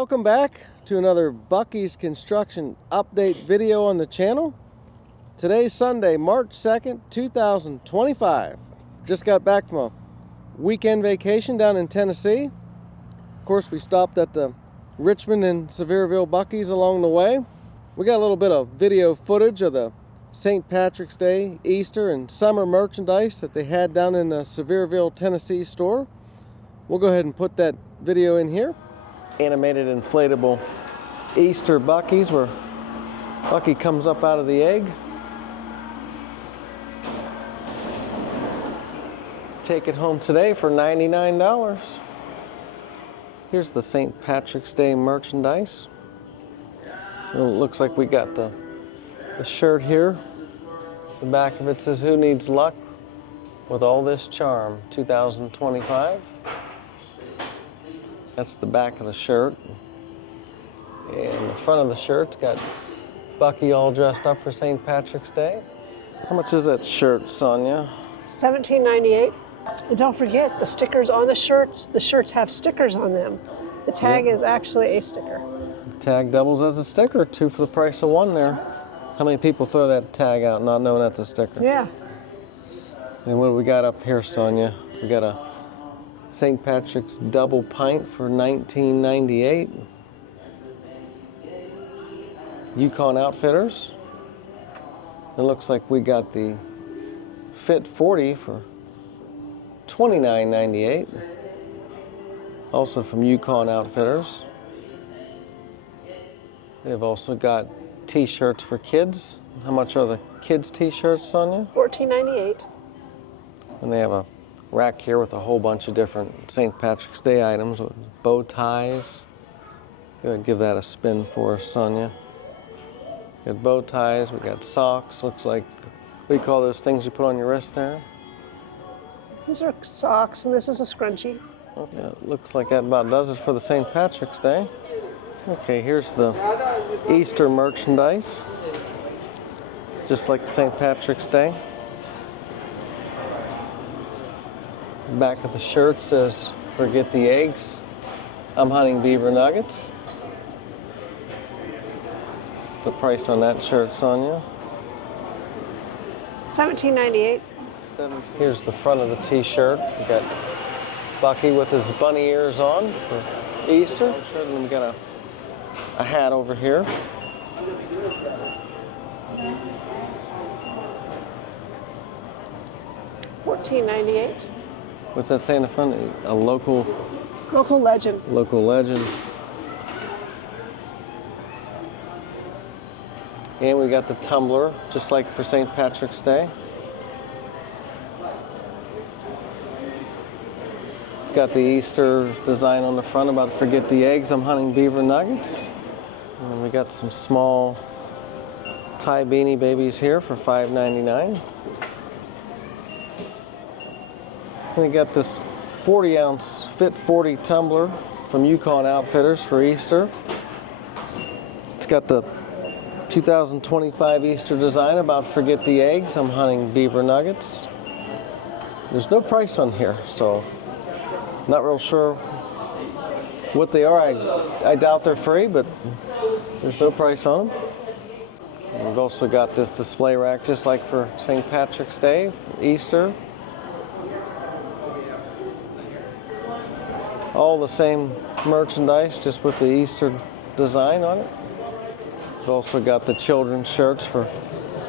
Welcome back to another buc-ees construction update video on the channel. Today's Sunday, March 2nd, 2025. Just got back from a weekend vacation down in Tennessee. Of course, we stopped at the Richmond and Sevierville buc-ees along the way. We got a little bit of video footage of the St. Patrick's Day, Easter, and summer merchandise that they had down in the Sevierville, Tennessee store. We'll go ahead and put that video in here. Animated inflatable Easter buc-ees where Bucky comes up out of the egg. Take it home today for $99. Here's the St. Patrick's Day merchandise. So it looks like we got the shirt here. The back of it says, "Who needs luck with all this charm, 2025. That's the back of the shirt. And the front of the shirt's got Bucky all dressed up for St. Patrick's Day. How much is that shirt, Sonia? $17.98. And don't forget the stickers on the shirts. The shirts have stickers on them. The tag is actually a sticker. The tag doubles as a sticker, two for the price of one there. How many people throw that tag out not knowing that's a sticker? Yeah. And what do we got up here, Sonia? We got a St. Patrick's double pint for $19.98. Yukon Outfitters. It looks like we got the Fit 40 for $29.98. Also from Yukon Outfitters. They've also got t-shirts for kids. How much are the kids' t-shirts, Sonia? $14.98. And they have a rack here with a whole bunch of different St. Patrick's Day items with bow ties. Go ahead and give that a spin for us, Sonia. We got bow ties, we got socks. Looks like, what do you call those things you put on your wrist there? These are socks, and this is a scrunchie. Okay, it looks like that about does it for the St. Patrick's Day. Okay, here's the Easter merchandise. Just like the St. Patrick's Day. Back of the shirt says, "Forget the eggs. I'm hunting beaver nuggets." What's the price on that shirt, Sonia? $17.98. Here's the front of the t-shirt. We got Bucky with his bunny ears on for Easter. And then we got a hat over here. $14.98. What's that say in the front? A local legend. Local legend. And we got the tumbler, just like for St. Patrick's Day. It's got the Easter design on the front about "Forget the eggs, I'm hunting beaver nuggets." And then we got some small tie beanie babies here for $5.99. And we got this 40-ounce Fit 40 tumbler from Yukon Outfitters for Easter. It's got the 2025 Easter design about "Forget the eggs, I'm hunting beaver nuggets." There's no price on here, so not real sure what they are. I doubt they're free, but there's no price on them. And we've also got this display rack just like for St. Patrick's Day, Easter. All the same merchandise, just with the Easter design on it. We've also got the children's shirts for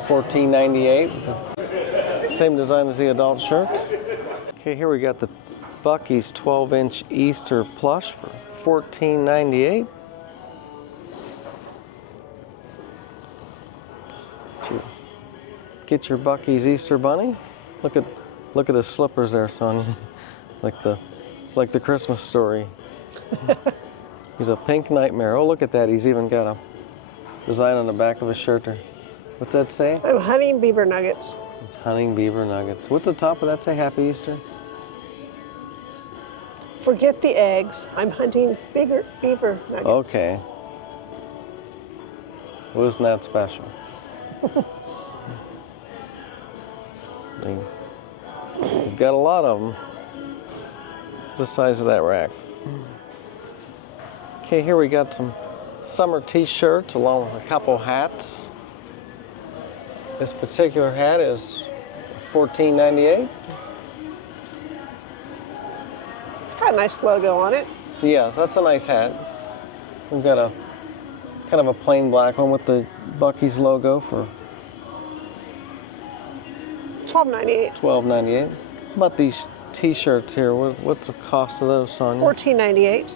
$14.98, the same design as the adult shirts. Okay, here we got the Buc-ee's 12-inch Easter plush for $14.98. Get your Buc-ee's Easter bunny. Look at his slippers there, son. like the Christmas story. He's a pink nightmare. Oh, look at that. He's even got a design on the back of his shirt there. What's that say? I'm hunting beaver nuggets. It's hunting beaver nuggets. What's the top of that say? Happy Easter? Forget the eggs. I'm hunting beaver nuggets. Okay. Wasn't that special? We've got a lot of them. The size of that rack. Okay, here we got some summer t-shirts along with a couple hats. This particular hat is $14.98. It's got a nice logo on it. Yeah, that's a nice hat. We've got a kind of a plain black one with the Buc-ee's logo for $12.98. $12.98. How about these t-shirts here? What's the cost of those, Sonia? $14.98.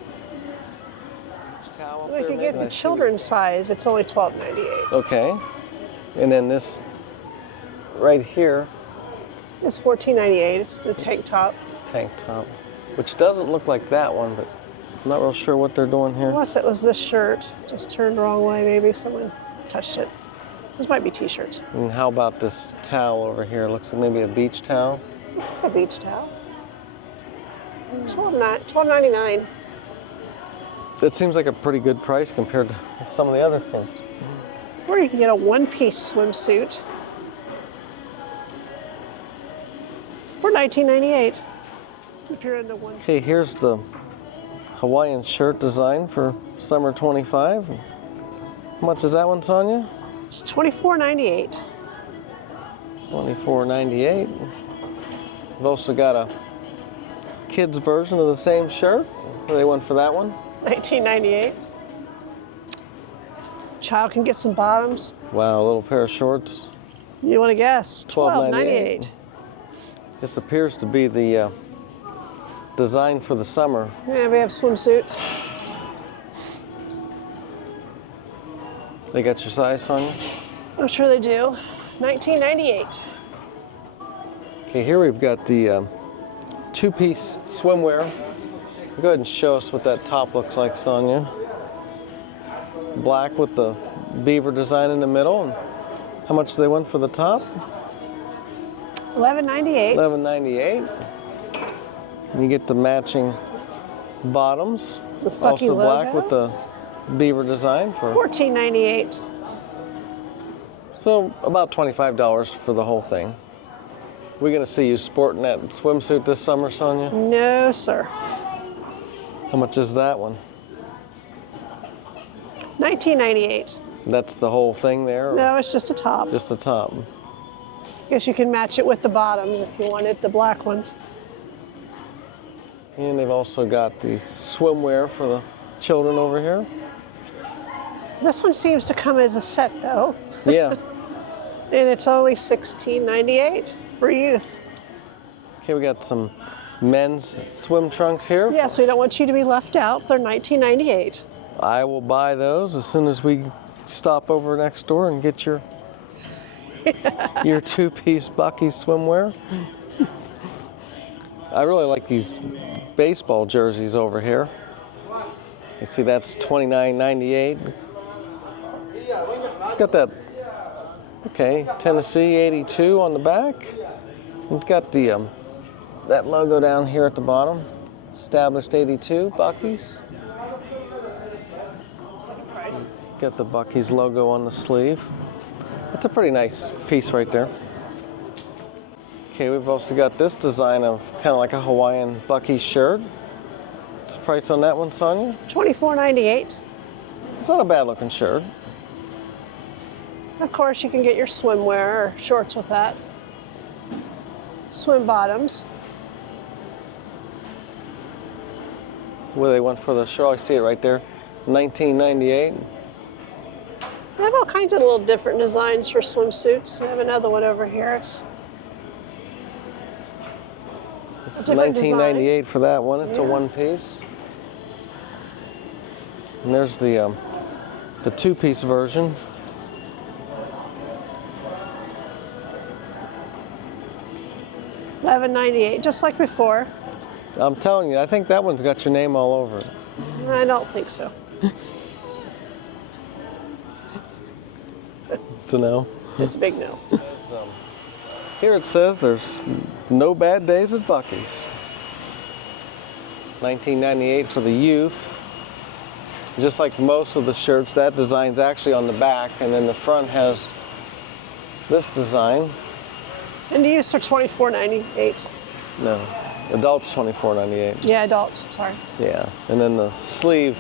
If you get the children's size, it's only $12.98. Okay. And then this right here. It's $14.98. It's the tank top. Tank top. Which doesn't look like that one, but I'm not real sure what they're doing here. Unless it was this shirt. Just turned the wrong way, maybe. Someone touched it. Those might be t-shirts. And how about this towel over here? Looks like maybe a beach towel. A beach towel. $12.99. That seems like a pretty good price compared to some of the other things. Or you can get a one-piece swimsuit for $19.98 if you're into one. Okay, here's the Hawaiian shirt design for summer 25. How much is that one, Sonia? It's $24.98. $24.98. We've also got a kids version of the same shirt. What do they want for that one? $19.98. Child can get some bottoms. Wow, a little pair of shorts. You want to guess? $12.98. This appears to be the design for the summer. Yeah, we have swimsuits. They got your size, Sonia? I'm sure they do. $19.98. Okay, here we've got the two-piece swimwear. Go ahead and show us what that top looks like, Sonia. Black with the beaver design in the middle. And how much do they want for the top? $11.98. $11.98. And you get the matching bottoms. With also Buc-ee black logo. with the beaver design for $14.98. So about $25 for the whole thing. We're gonna see you sporting that swimsuit this summer, Sonia? No, sir. How much is that one? $19.98. That's the whole thing there? Or No, it's just a top. just the top? Guess you can match it with the bottoms if you wanted the black ones. And they've also got the swimwear for the children over here. This one seems to come as a set though. Yeah. And it's only $16.98 for youth. Okay, we got some men's swim trunks here. Yes, we don't want you to be left out. They're $19.98. I will buy those as soon as we stop over next door and get your your two-piece Buc-ee's swimwear. I really like these baseball jerseys over here. You see that's $29.98. It's got that, okay, Tennessee 82 on the back. It's got the that logo down here at the bottom. Established 82, Buc-ee's. Got the Buc-ee's logo on the sleeve. That's a pretty nice piece right there. Okay, we've also got this design of kind of like a Hawaiian Buc-ee's shirt. What's the price on that one, Sonia? $24.98. It's not a bad looking shirt. Of course, you can get your swimwear or shorts with that. Swim bottoms. What do they want for the shirt? I see it right there. $19.98. They have all kinds of little different designs for swimsuits. I have another one over here. It's a different $19.98 for that one. It's a one piece. And there's the two-piece version. $11.98, just like before. I'm telling you, I think that one's got your name all over it. I don't think so. It's a no. It's a big no. Here it says there's no bad days at Buc-ee's. $19.98 for the youth. Just like most of the shirts, that design's actually on the back, and then the front has this design. And the youths are $24.98. No, adults $24.98. Yeah, adults, sorry. Yeah, and then the sleeve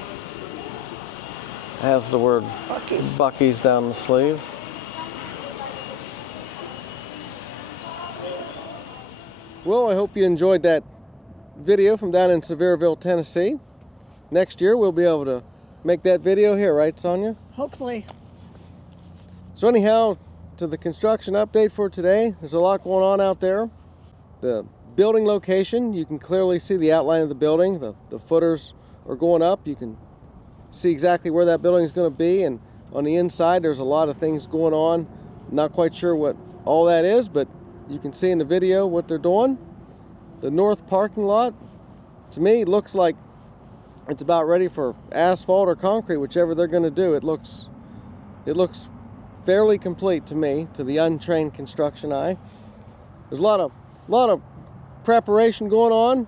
has the word Buc-ees. BUC-EE'S down the sleeve. Well, I hope you enjoyed that video from down in Sevierville, Tennessee. Next year we'll be able to make that video here, right, Sonia? Hopefully. So anyhow, to the construction update for today, there's a lot going on out there. The building location, you can clearly see the outline of the building. The footers are going up. You can see exactly where that building is going to be, and on the inside there's a lot of things going on. Not quite sure what all that is, but you can see in the video what they're doing. The north parking lot, to me, looks like it's about ready for asphalt or concrete, whichever they're going to do. It looks fairly complete to me, to the untrained construction eye. There's a lot of preparation going on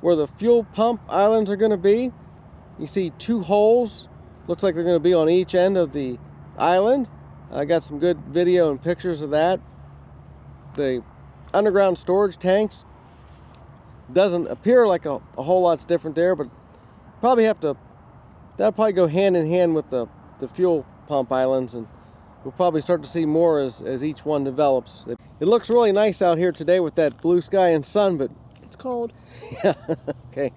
where the fuel pump islands are going to be. You see 2 holes. Looks like they're going to be on each end of the island. I got some good video and pictures of that. The underground storage tanks, doesn't appear like a whole lot's different there, but that'll probably go hand in hand with the fuel pump islands, and we'll probably start to see more as each one develops. It looks really nice out here today with that blue sky and sun, but It's cold. yeah, okay.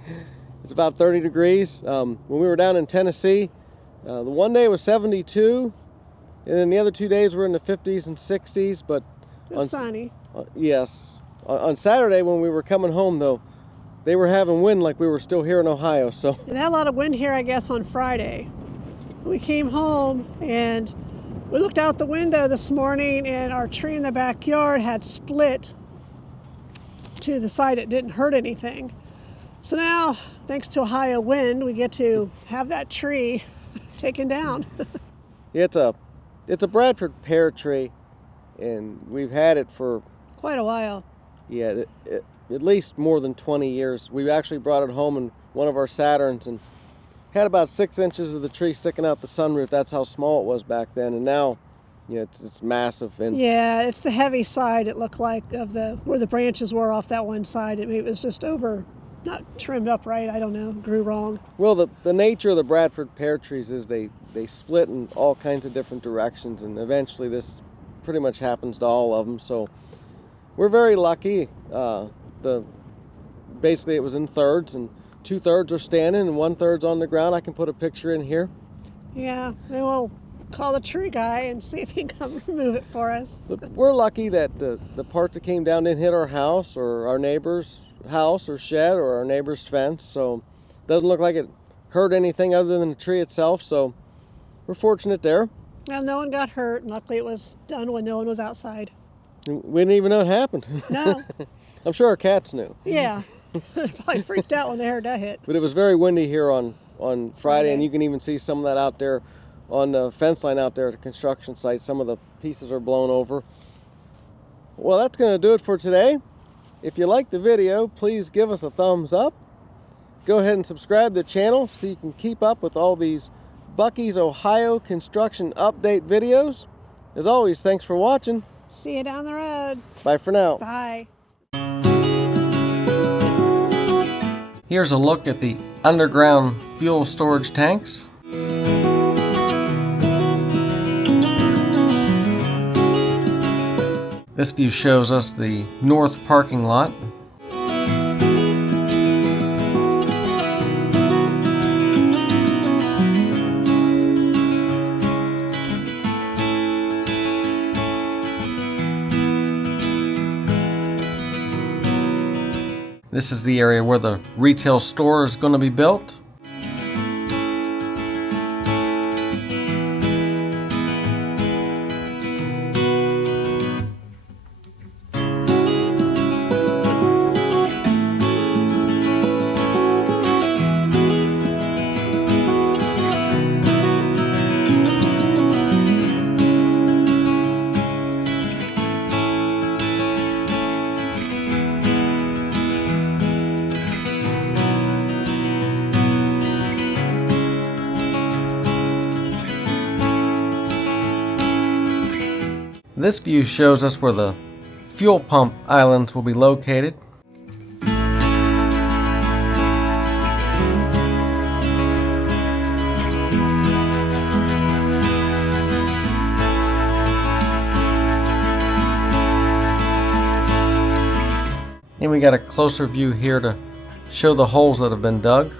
It's about 30 degrees. When we were down in Tennessee, the one day was 72, and then the other 2 days were in the 50s and 60s, but It was sunny. yes. On Saturday when we were coming home, though, they were having wind like we were still here in Ohio, so. It had a lot of wind here, I guess, on Friday. We came home and we looked out the window this morning, and our tree in the backyard had split to the side it didn't hurt anything. So now, thanks to Ohio wind, we get to have that tree taken down. It's a Bradford pear tree, and we've had it for, Quite a while. yeah, at least more than 20 years. We actually brought it home in one of our Saturns and had about 6 inches of the tree sticking out the sunroof. That's how small it was back then, and now, yeah, it's massive. And Yeah, it's the heavy side, it looked like, of where the branches were off that one side. It was just not trimmed up right, I don't know, grew wrong. well, the nature of the Bradford pear trees is they split in all kinds of different directions, and eventually this pretty much happens to all of them. So we're very lucky. Basically it was in thirds, and 2/3 are standing and 1/3's on the ground. I can put a picture in here. Yeah, then we'll call the tree guy and see if he can come remove it for us. But we're lucky that the part that came down didn't hit our house or our neighbor's house or shed or our neighbor's fence, so it doesn't look like it hurt anything other than the tree itself, so we're fortunate there. Well, no one got hurt, and luckily it was done when no one was outside. We didn't even know it happened. No. I'm sure our cats knew. Yeah. They probably freaked out when they heard that hit. But it was very windy here on Friday, and you can even see some of that out there on the fence line out there at the construction site. Some of the pieces are blown over. Well, that's going to do it for today. If you liked the video, please give us a thumbs up. Go ahead and subscribe to the channel so you can keep up with all these BUC-EE'S Ohio construction update videos. As always, thanks for watching. See you down the road. Bye for now. Bye. Here's a look at the underground fuel storage tanks. This view shows us the north parking lot. This is the area where the retail store is going to be built. This view shows us where the fuel pump islands will be located. we got a closer view here to show the holes that have been dug.